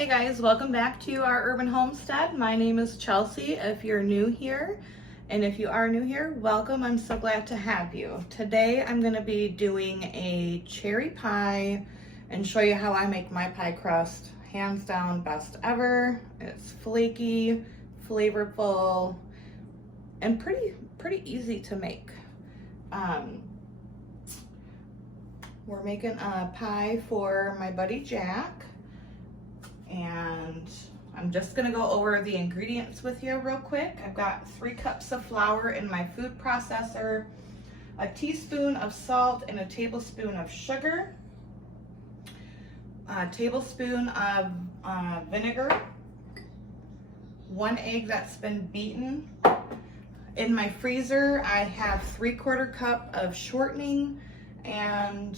Hey guys, welcome back to our urban homestead. My name is Chelsea if you're new here, and if you are new here, welcome. I'm so glad to have you. Today I'm going to be doing a cherry pie and show you how I make my pie crust. Hands down best ever. It's flaky, flavorful, and pretty easy to make. We're making a pie for my buddy Jack. And I'm just gonna go over the ingredients with you real quick. I've got 3 cups of flour in my food processor, a teaspoon of salt and a tablespoon of sugar, a tablespoon of vinegar, 1 egg that's been beaten. In my freezer, I have 3/4 cup of shortening and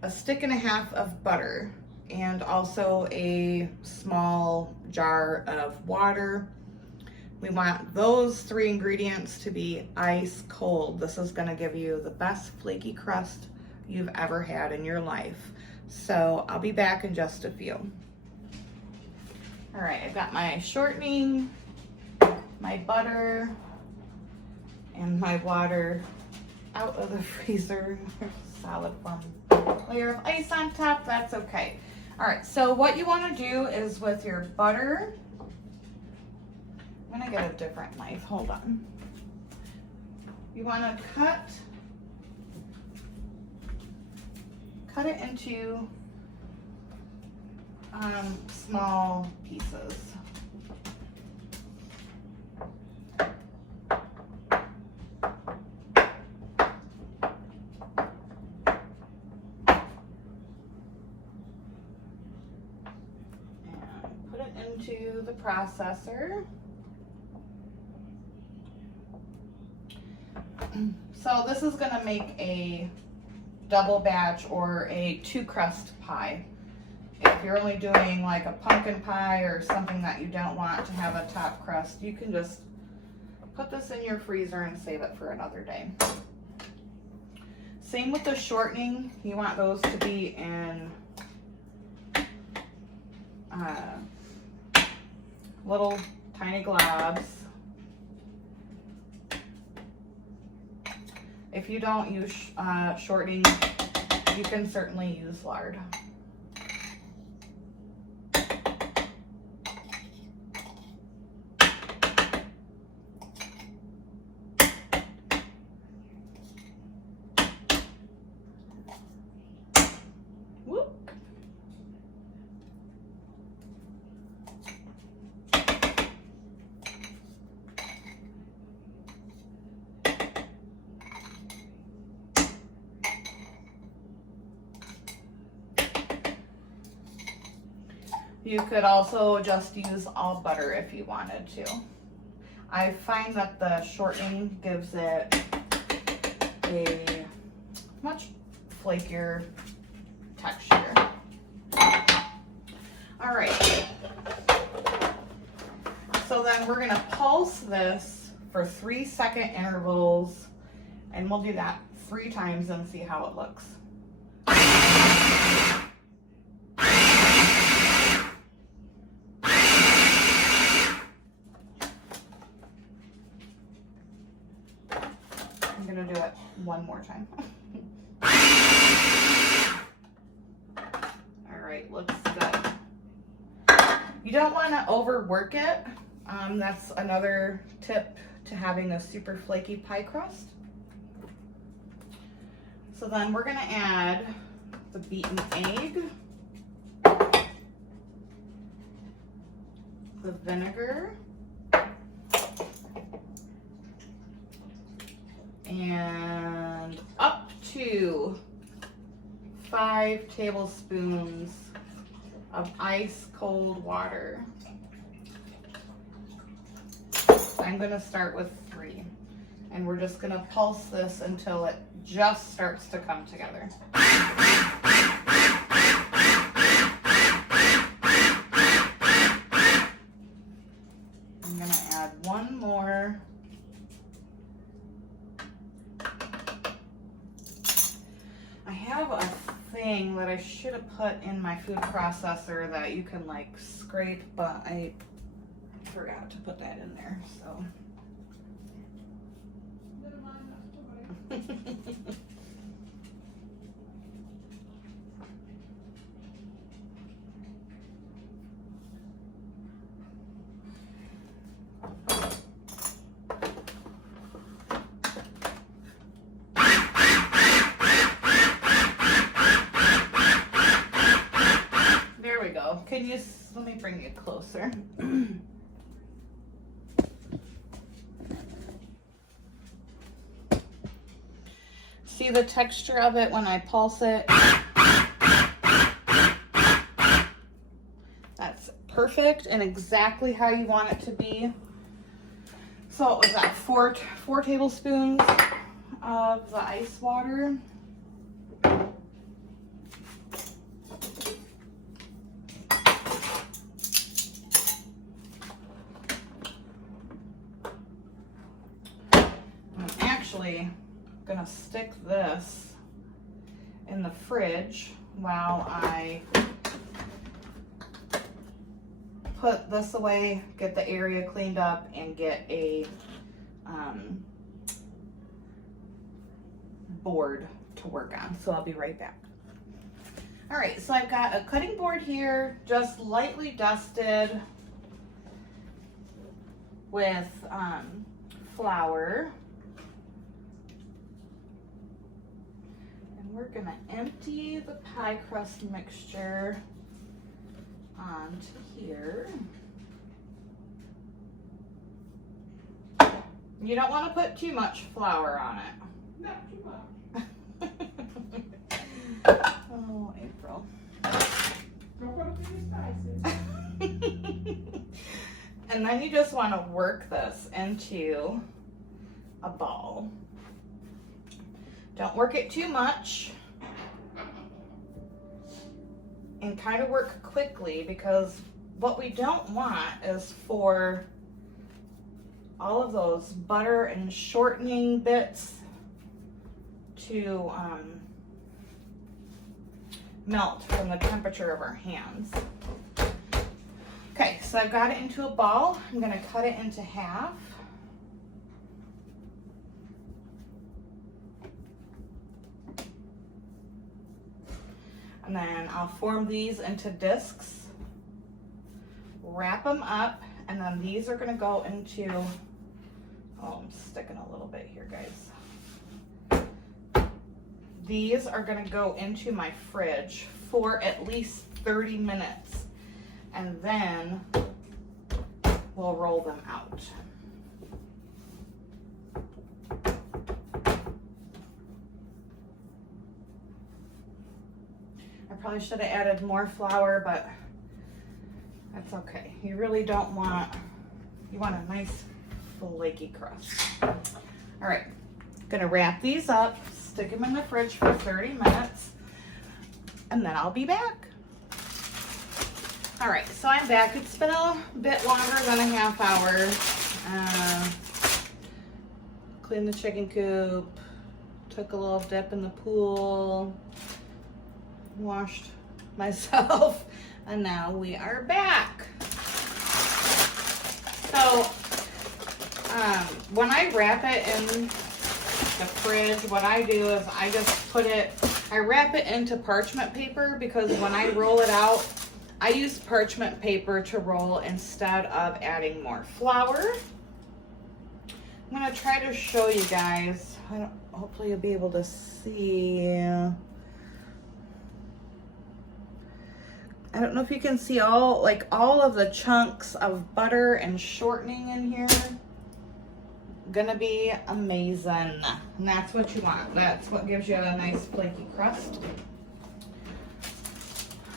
a 1.5 sticks of butter, and also a small jar of water. We want those 3 ingredients to be ice cold. This is gonna give you the best flaky crust you've ever had in your life. So I'll be back in just a few. All right, I've got my shortening, my butter, and my water out of the freezer. Solid one layer of ice on top, that's okay. All right, so what you want to do is with your butter, I'm gonna get a different knife, hold on. You want to cut it into small pieces. Into the processor. So this is going to make a double batch or a 2 crust pie. If you're only doing like a pumpkin pie or something that you don't want to have a top crust, you can just put this in your freezer and save it for another day. Same with the shortening. You want those to be in little tiny globs. If you don't use shortening, you can certainly use lard. You could also just use all butter if you wanted to. I find that the shortening gives it a much flakier texture. All right. So then we're gonna pulse this for 3-second intervals, and we'll do that 3 times and see how it looks. I'm gonna do it 1 more time. All right, looks good. You don't want to overwork it. That's another tip to having a super flaky pie crust. So then we're gonna add the beaten egg, the vinegar, and up to 5 tablespoons of ice cold water. I'm going to start with 3, and we're just going to pulse this until it just starts to come together. I'm going to add 1 more. I have a thing that that I should have put in my food processor that you can like scrape, but I forgot to put that in there, so. There we go. Can you, let me bring you closer. See the texture of it when I pulse it? That's perfect and exactly how you want it to be. So it was that four tablespoons of the ice water. I'm actually gonna stick this in the fridge while I put this away, get the area cleaned up, and get a board to work on. So I'll be right back. All right, so I've got a cutting board here, just lightly dusted with flour. We're gonna empty the pie crust mixture onto here. You don't want to put too much flour on it. Not too much. Oh, April. Don't put too many spices. And then you just want to work this into a ball. Don't work it too much, and kind of work quickly, because what we don't want is for all of those butter and shortening bits to melt from the temperature of our hands. Okay, so I've got it into a ball. I'm going to cut it into half. And then I'll form these into discs, wrap them up, and then these are gonna go into, oh, I'm sticking a little bit here, guys. These are gonna go into my fridge for at least 30 minutes, and then we'll roll them out. Probably should have added more flour, but that's okay. You really don't want, you want a nice flaky crust. All right, gonna wrap these up, stick them in the fridge for 30 minutes, and then I'll be back. All right, so I'm back. It's been a bit longer than a half hour. Cleaned the chicken coop, took a little dip in the pool, washed myself, and now we are back. So when I wrap it in the fridge, what I do is I just I wrap it into parchment paper, because when I roll it out, I use parchment paper to roll instead of adding more flour. I'm gonna try to show you guys. Hopefully you'll be able to see. I don't know if you can see all of the chunks of butter and shortening in here. Gonna be amazing. And that's what you want. That's what gives you a nice flaky crust.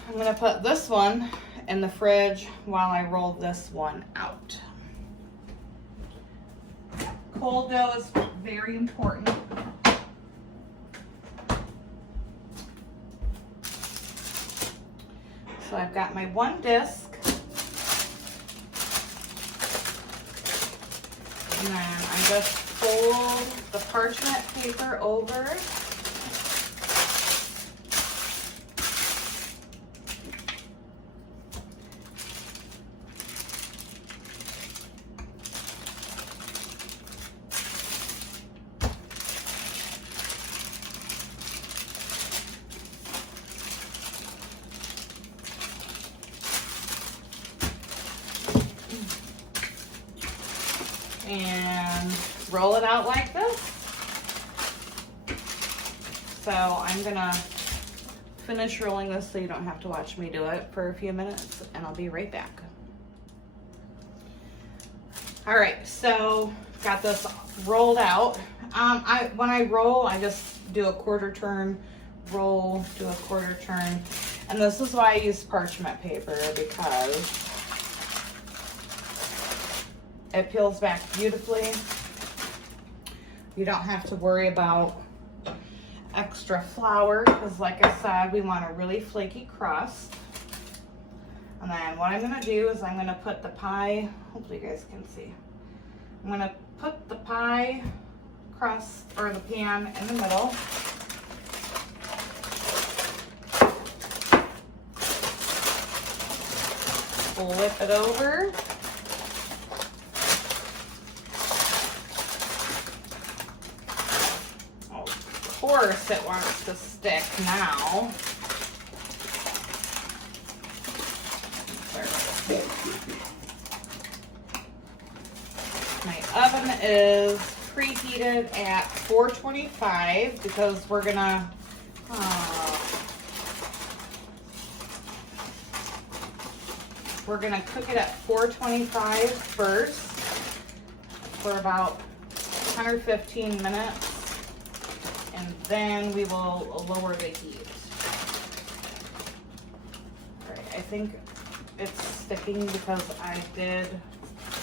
I'm gonna put this one in the fridge while I roll this one out. Cold dough is very important. So I've got my one disc, and then I just fold the parchment paper over, and roll it out like this. So I'm gonna finish rolling this so you don't have to watch me do it for a few minutes, and I'll be right back. All right, so got this rolled out. When I roll, I just do a quarter turn, roll, do a quarter turn. And this is why I use parchment paper, because it peels back beautifully. You don't have to worry about extra flour, because like I said, we want a really flaky crust. And then what I'm gonna do is I'm gonna put the pie, hopefully you guys can see. I'm gonna put the pie crust, or the pan, in the middle. Flip it over. Of course it wants to stick now. My oven is preheated at 425 because we're gonna cook it at 425 first for about 10 or 15 minutes, and then we will lower the heat. All right, I think it's sticking because I did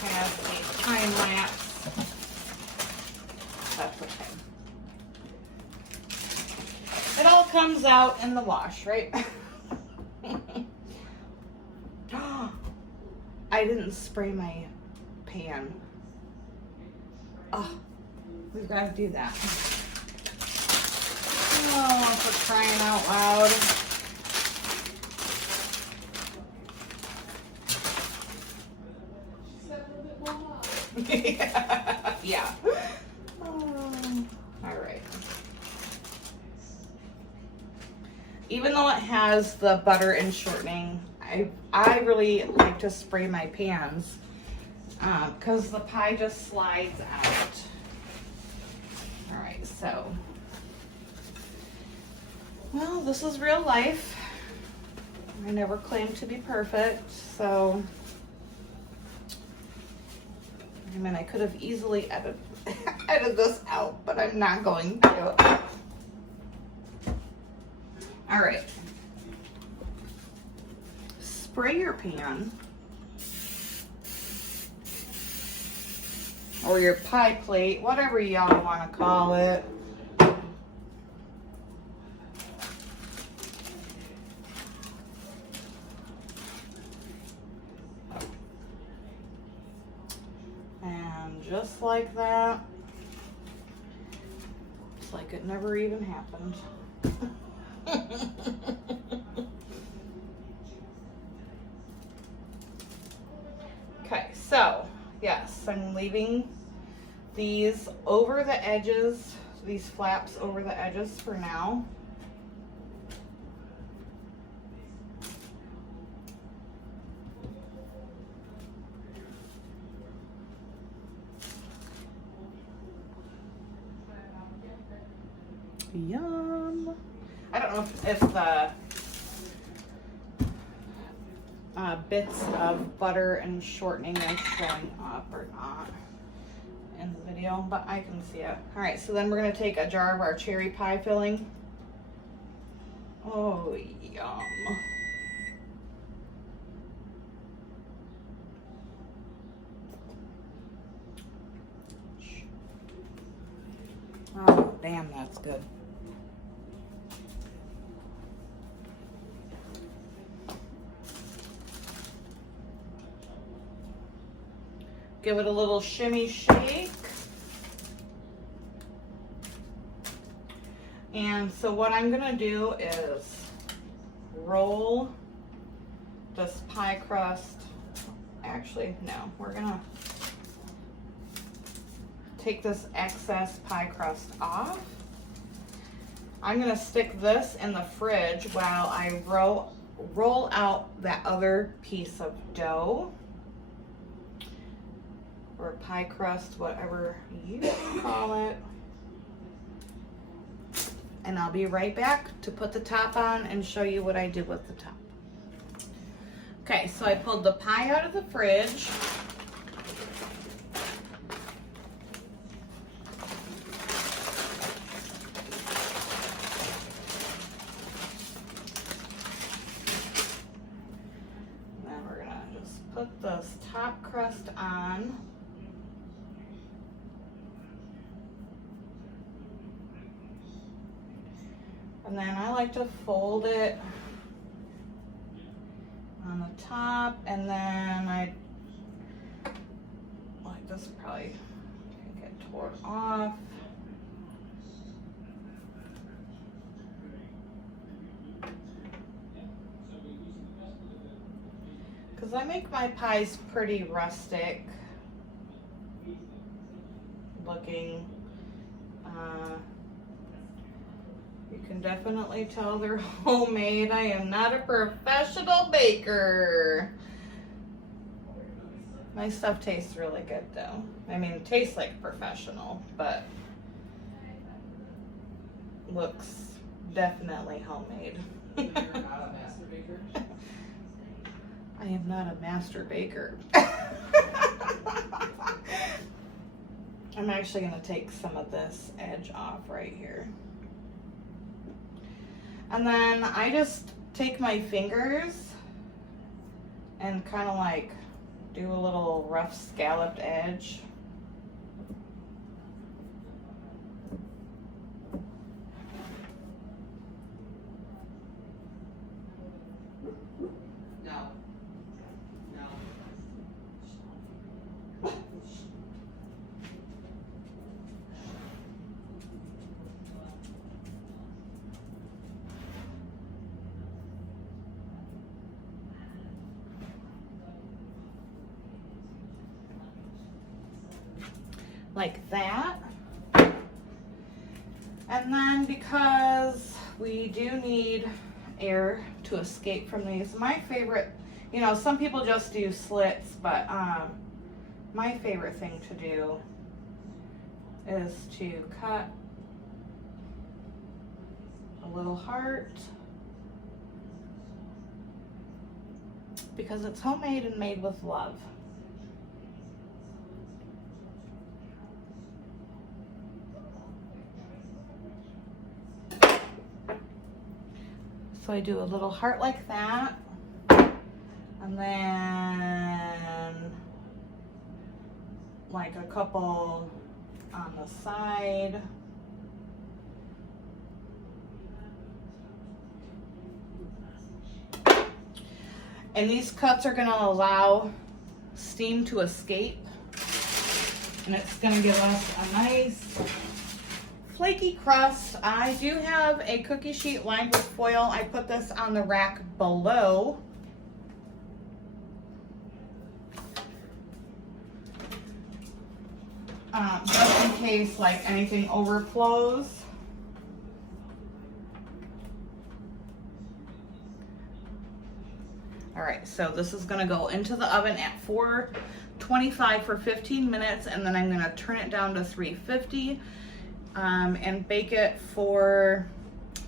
have a time lapse. That's okay. It all comes out in the wash, right? I didn't spray my pan. Oh, we've got to do that. Oh, for crying out loud. Yeah. All right. Even though it has the butter and shortening, I really like to spray my pans because the pie just slides out. All right, so, well, this is real life. I never claimed to be perfect, so, I mean, I could have easily edited this out, but I'm not going to. All right. Spray your pan or your pie plate, whatever y'all want to call it. And just like that, it's like it never even happened. Okay, so yes, I'm leaving these over the edges, these flaps over the edges for now. Yum. I don't know if the bits of butter and shortening are showing up or not in the video, but I can see it. All right, so then we're gonna take a jar of our cherry pie filling. Oh, yum. Oh, damn, that's good. Give it a little shimmy shake. And so what I'm gonna do is roll this pie crust. Actually, no, we're gonna take this excess pie crust off. I'm gonna stick this in the fridge while I roll out that other piece of dough. or pie crust, whatever you call it. And I'll be right back to put the top on and show you what I did with the top. Okay, so I pulled the pie out of the fridge. Then we're gonna just put this top crust on. And then I like to fold it on the top, and then I like this, probably take it toward off. Because I make my pies pretty rustic looking. You can definitely tell they're homemade. I am not a professional baker. My stuff tastes really good though. I mean, it tastes like professional, but looks definitely homemade. So you're not a master baker? I am not a master baker. I'm actually gonna take some of this edge off right here. And then I just take my fingers and kind of like do a little rough scalloped edge. No. No. Like that. And then because we do need air to escape from these, my favorite, you know, some people just do slits, but my favorite thing to do is to cut a little heart, because it's homemade and made with love. So I do a little heart like that, and then like a couple on the side. And these cuts are gonna allow steam to escape, and it's gonna give us a nice flaky crust. I do have a cookie sheet lined with foil. I put this on the rack below. Just in case like anything overflows. All right, so this is gonna go into the oven at 425 for 15 minutes, and then I'm gonna turn it down to 350. And bake it for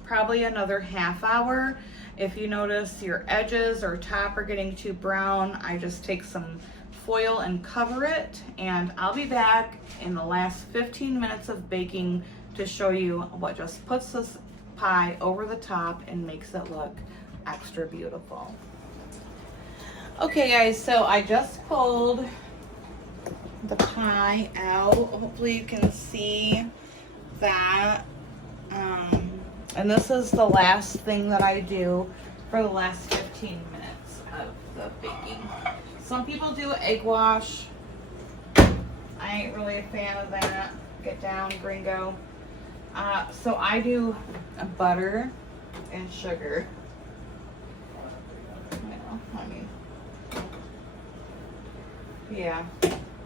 probably another half hour. If you notice your edges or top are getting too brown, I just take some foil and cover it, and I'll be back in the last 15 minutes of baking to show you what just puts this pie over the top and makes it look extra beautiful. Okay guys, so I just pulled the pie out. Hopefully you can see that. And this is the last thing that I do for the last 15 minutes of the baking. Some people do egg wash. I ain't really a fan of that. Get down, gringo. So I do butter and sugar. I mean, yeah,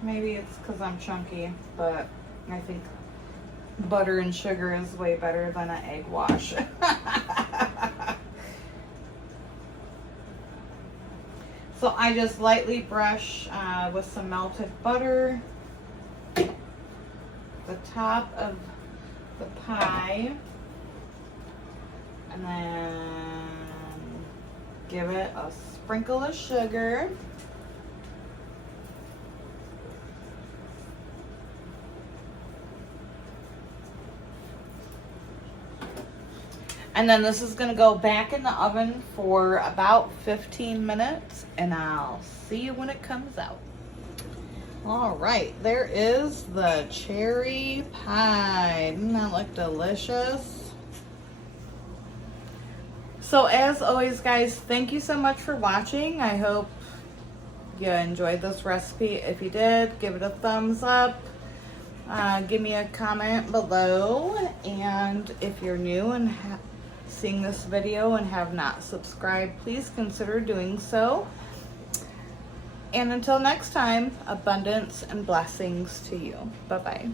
maybe it's because I'm chunky, but I think butter and sugar is way better than an egg wash. So I just lightly brush with some melted butter top of the pie. And then give it a sprinkle of sugar. And then this is gonna go back in the oven for about 15 minutes, and I'll see you when it comes out. All right, there is the cherry pie. Doesn't that look delicious? So as always, guys, thank you so much for watching. I hope you enjoyed this recipe. If you did, give it a thumbs up. Give me a comment below. And if you're new and seeing this video and have not subscribed, please consider doing so. And until next time, abundance and blessings to you. Bye-bye.